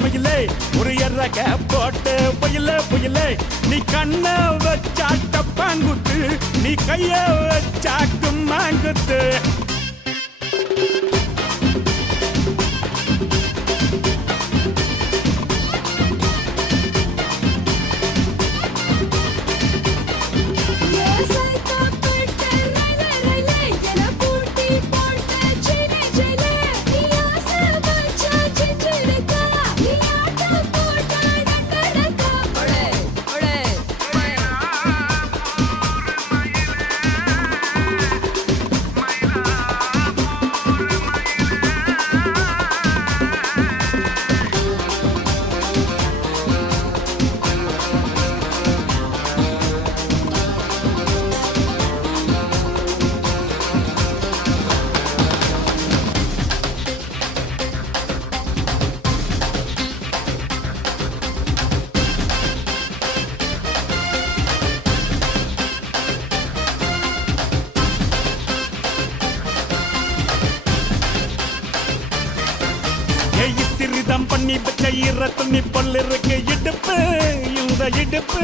மயிலே ஒரு எறக போட்டு புயலே புயலே நீ கண்ண வச்சா டப்பாங்குத்து நீ கைய வச்சா கும்மாங்குத்து சிறிதம் பண்ணி வச்ச ஈர துணி பொல்லிருக்கு இடுப்பு இந்த இடுப்பு